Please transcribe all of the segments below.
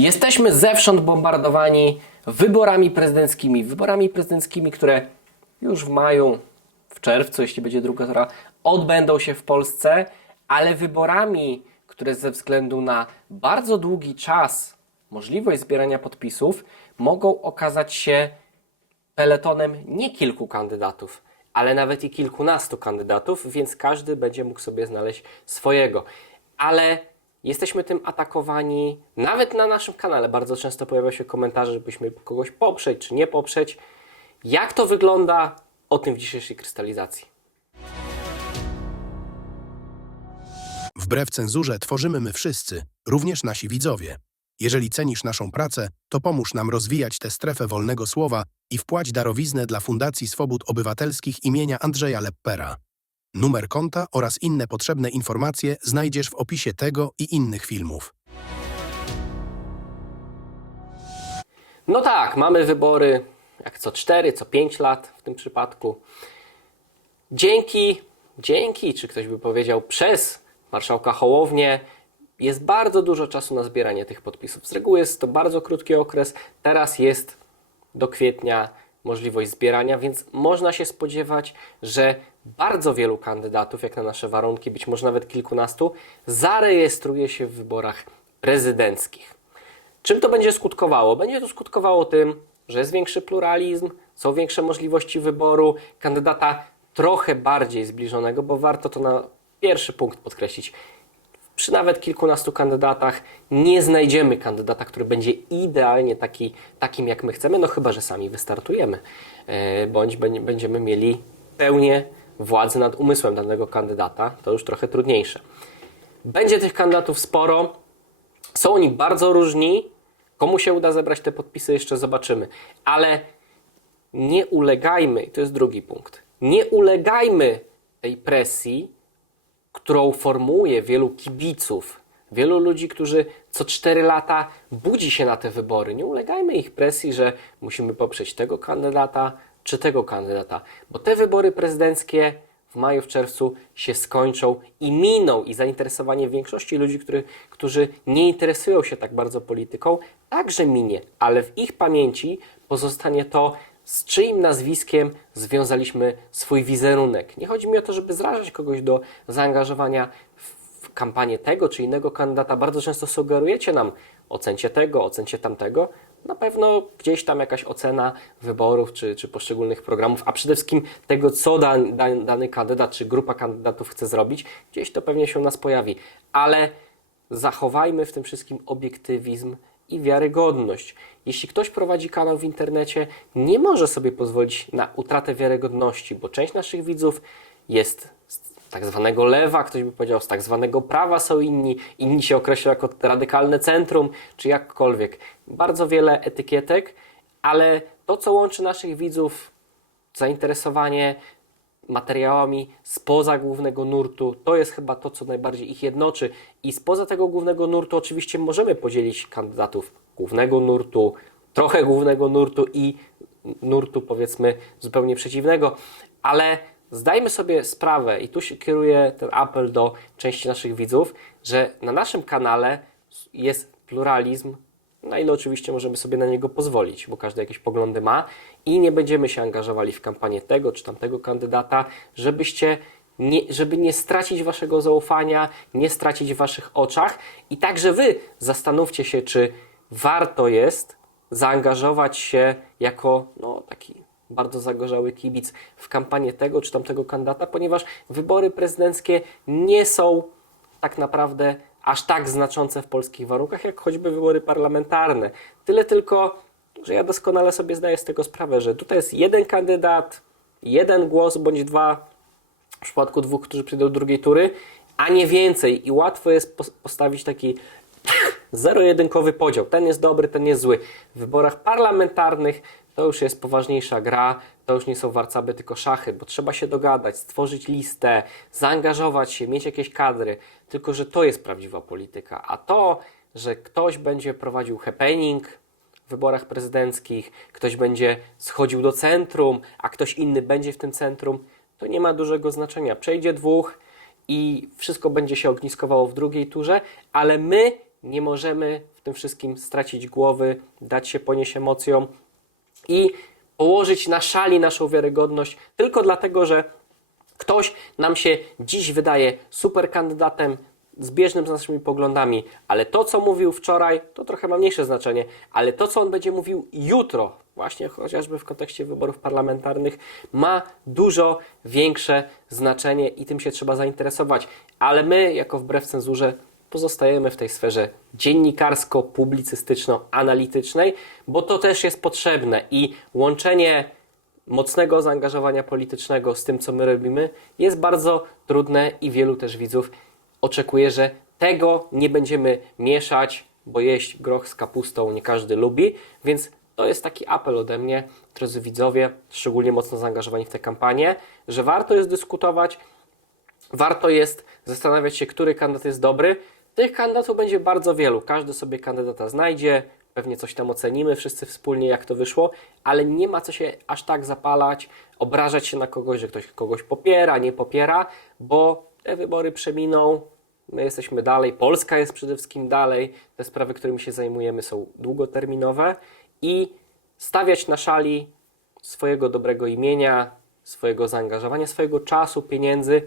Jesteśmy zewsząd bombardowani wyborami prezydenckimi, wyborami prezydenckimi, które już w maju, w czerwcu, jeśli będzie druga tura, odbędą się w Polsce, ale wyborami, które ze względu na bardzo długi czas, możliwość zbierania podpisów, mogą okazać się peletonem nie kilku kandydatów, ale nawet i kilkunastu kandydatów, więc każdy będzie mógł sobie znaleźć swojego. Ale jesteśmy tym atakowani, nawet na naszym kanale bardzo często pojawia się komentarze, żebyśmy kogoś poprzeć czy nie poprzeć. Jak to wygląda? O tym w dzisiejszej krystalizacji. Wbrew cenzurze tworzymy my wszyscy, również nasi widzowie. Jeżeli cenisz naszą pracę, to pomóż nam rozwijać tę strefę wolnego słowa i wpłać darowiznę dla Fundacji Swobód Obywatelskich imienia Andrzeja Leppera. Numer konta oraz inne potrzebne informacje znajdziesz w opisie tego i innych filmów. No tak, mamy wybory jak co 4, co 5 lat w tym przypadku. Dzięki, dzięki, czy ktoś by powiedział przez marszałka Hołownię, jest bardzo dużo czasu na zbieranie tych podpisów. Z reguły jest to bardzo krótki okres, teraz jest do kwietnia możliwość zbierania, więc można się spodziewać, że bardzo wielu kandydatów, jak na nasze warunki, być może nawet kilkunastu, zarejestruje się w wyborach prezydenckich. Czym to będzie skutkowało? Będzie to skutkowało tym, że jest większy pluralizm, są większe możliwości wyboru kandydata trochę bardziej zbliżonego, bo warto to na pierwszy punkt podkreślić. Przy nawet kilkunastu kandydatach nie znajdziemy kandydata, który będzie idealnie taki, takim, jak my chcemy, no chyba, że sami wystartujemy, e, bądź bę- będziemy mieli pełnię władzy nad umysłem danego kandydata. To już trochę trudniejsze. Będzie tych kandydatów sporo. Są oni bardzo różni. Komu się uda zebrać te podpisy, jeszcze zobaczymy. Ale nie ulegajmy, to jest drugi punkt, nie ulegajmy tej presji, którą formułuje wielu kibiców, wielu ludzi, którzy co 4 lata budzi się na te wybory. Nie ulegajmy ich presji, że musimy poprzeć tego kandydata czy tego kandydata, bo te wybory prezydenckie w maju, w czerwcu się skończą i miną i zainteresowanie większości ludzi, który, którzy nie interesują się tak bardzo polityką, także minie, ale w ich pamięci pozostanie to, z czyim nazwiskiem związaliśmy swój wizerunek. Nie chodzi mi o to, żeby zrażać kogoś do zaangażowania w, kampanię tego czy innego kandydata. Bardzo często sugerujecie nam ocencie tego, ocencie tamtego. Na pewno gdzieś tam jakaś ocena wyborów czy, czy poszczególnych programów, a przede wszystkim tego, co dan, dany kandydat czy grupa kandydatów chce zrobić, gdzieś to pewnie się u nas pojawi. Ale zachowajmy w tym wszystkim obiektywizm i wiarygodność. Jeśli ktoś prowadzi kanał w internecie, nie może sobie pozwolić na utratę wiarygodności, bo część naszych widzów jest z tak zwanego lewa, ktoś by powiedział z tak zwanego prawa są inni, inni się określają jako radykalne centrum, czy jakkolwiek. Bardzo wiele etykietek, ale to, co łączy naszych widzów, zainteresowanie materiałami spoza głównego nurtu. To jest chyba to, co najbardziej ich jednoczy. I spoza tego głównego nurtu oczywiście możemy podzielić kandydatów głównego nurtu, trochę głównego nurtu i nurtu powiedzmy zupełnie przeciwnego, ale zdajmy sobie sprawę i tu się kieruje ten apel do części naszych widzów, że na naszym kanale jest pluralizm, na ile oczywiście możemy sobie na niego pozwolić, bo każdy jakieś poglądy ma i nie będziemy się angażowali w kampanię tego czy tamtego kandydata, żebyście nie, żeby nie stracić waszego zaufania, nie stracić w waszych oczach. I także wy zastanówcie się, czy warto jest zaangażować się jako no, taki bardzo zagorzały kibic w kampanię tego czy tamtego kandydata, ponieważ wybory prezydenckie nie są tak naprawdę aż tak znaczące w polskich warunkach, jak choćby wybory parlamentarne. Tyle tylko, że ja doskonale sobie zdaję z tego sprawę, że tutaj jest jeden kandydat, jeden głos bądź dwa, w przypadku dwóch, którzy przyjdą do drugiej tury, a nie więcej. I łatwo jest pos- postawić taki zero-jedynkowy podział. Ten jest dobry, ten jest zły. W wyborach parlamentarnych to już jest poważniejsza gra, to już nie są warcaby, tylko szachy, bo trzeba się dogadać, stworzyć listę, zaangażować się, mieć jakieś kadry. Tylko, że to jest prawdziwa polityka. A to, że ktoś będzie prowadził happening w wyborach prezydenckich, ktoś będzie schodził do centrum, a ktoś inny będzie w tym centrum, to nie ma dużego znaczenia. Przejdzie dwóch i wszystko będzie się ogniskowało w drugiej turze, ale my nie możemy w tym wszystkim stracić głowy, dać się ponieść emocjom i położyć na szali naszą wiarygodność tylko dlatego, że ktoś nam się dziś wydaje super kandydatem, zbieżnym z naszymi poglądami, ale to, co mówił wczoraj, to trochę ma mniejsze znaczenie, ale to, co on będzie mówił jutro, właśnie chociażby w kontekście wyborów parlamentarnych, ma dużo większe znaczenie i tym się trzeba zainteresować. Ale my, jako wbrew cenzurze, pozostajemy w tej sferze dziennikarsko-publicystyczno-analitycznej, bo to też jest potrzebne i łączenie mocnego zaangażowania politycznego z tym, co my robimy, jest bardzo trudne i wielu też widzów oczekuje, że tego nie będziemy mieszać, bo jeść groch z kapustą nie każdy lubi, więc to jest taki apel ode mnie, drodzy widzowie, szczególnie mocno zaangażowani w tę kampanię, że warto jest dyskutować, warto jest zastanawiać się, który kandydat jest dobry. Tych kandydatów będzie bardzo wielu. Każdy sobie kandydata znajdzie, pewnie coś tam ocenimy wszyscy wspólnie, jak to wyszło, ale nie ma co się aż tak zapalać, obrażać się na kogoś, że ktoś kogoś popiera, nie popiera, bo te wybory przeminą. My jesteśmy dalej, Polska jest przede wszystkim dalej. Te sprawy, którymi się zajmujemy, są długoterminowe i stawiać na szali swojego dobrego imienia, swojego zaangażowania, swojego czasu, pieniędzy.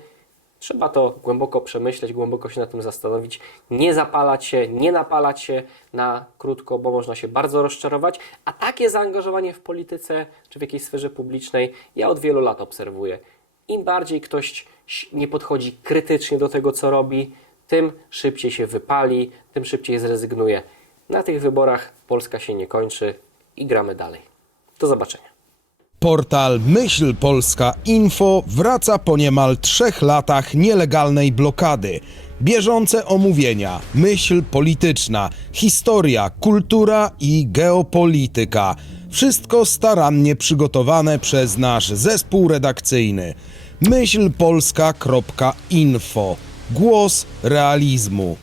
Trzeba to głęboko przemyśleć, głęboko się nad tym zastanowić, nie zapalać się, nie napalać się na krótko, bo można się bardzo rozczarować. A takie zaangażowanie w polityce czy w jakiejś sferze publicznej ja od wielu lat obserwuję. Im bardziej ktoś nie podchodzi krytycznie do tego, co robi, tym szybciej się wypali, tym szybciej zrezygnuje. Na tych wyborach Polska się nie kończy i gramy dalej. Do zobaczenia. Portal Myśl Polska Info wraca po niemal trzech latach nielegalnej blokady. Bieżące omówienia, myśl polityczna, historia, kultura i geopolityka. Wszystko starannie przygotowane przez nasz zespół redakcyjny. Myślpolska.info. Głos realizmu.